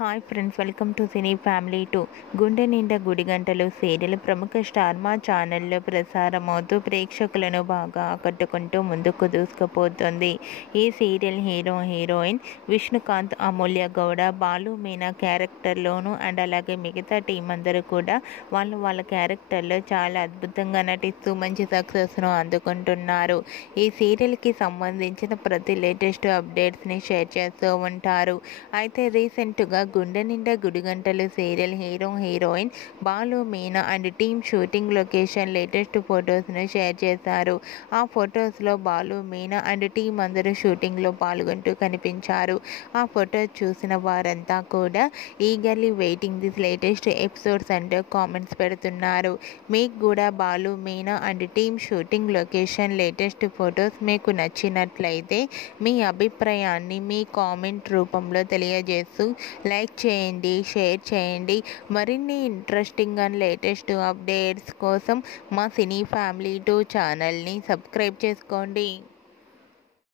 Hi friends, welcome to cine family 2. గుండె Ninda Gudigantalu serial ప్రముఖ star మా ఛానల్లో ప్రసారమవుతూ ప్రేక్షకులను బాగా ఆకట్టుకుంటూ ముందుకు దూసుకుపోతుంది. ఈ సీరియల్ హీరోయిన్ విష్ణుకాంత్, అమూల్య గౌడ, బాలు మీనా క్యారెక్టర్లోను అండ్ అలాగే మిగతా టీం అందరూ కూడా వాళ్ళ క్యారెక్టర్లో చాలా అద్భుతంగా నటిస్తూ మంచి సక్సెస్ను అందుకుంటున్నారు. ఈ సీరియల్కి సంబంధించిన ప్రతి లేటెస్ట్ అప్డేట్స్ని షేర్ చేస్తూ ఉంటారు. అయితే రీసెంట్గా Gunde Ninda Gudigantalu serial heroine Balu Meena and team shooting location latest ఫొటోస్ను షేర్ చేశారు. ఆ ఫొటోస్లో బాలు మీనా అండ్ టీం అందరూ షూటింగ్లో పాల్గొంటూ కనిపించారు. ఆ ఫొటోస్ చూసిన వారంతా కూడా eagerly waiting this latest episodes అంటూ కామెంట్స్ పెడుతున్నారు. మీకు కూడా Balu Meena and team shooting location latest photos మీకు నచ్చినట్లయితే మీ అభిప్రాయాన్ని మీ కామెంట్ రూపంలో తెలియజేస్తూ లైక్ చేయండి, షేర్ చేయండి. మరిన్ని ఇంట్రెస్టింగ్ అండ్ లేటెస్ట్ అప్డేట్స్ కోసం మా సినీ ఫ్యామిలీ 2 ఛానల్ని సబ్స్క్రైబ్ చేసుకోండి.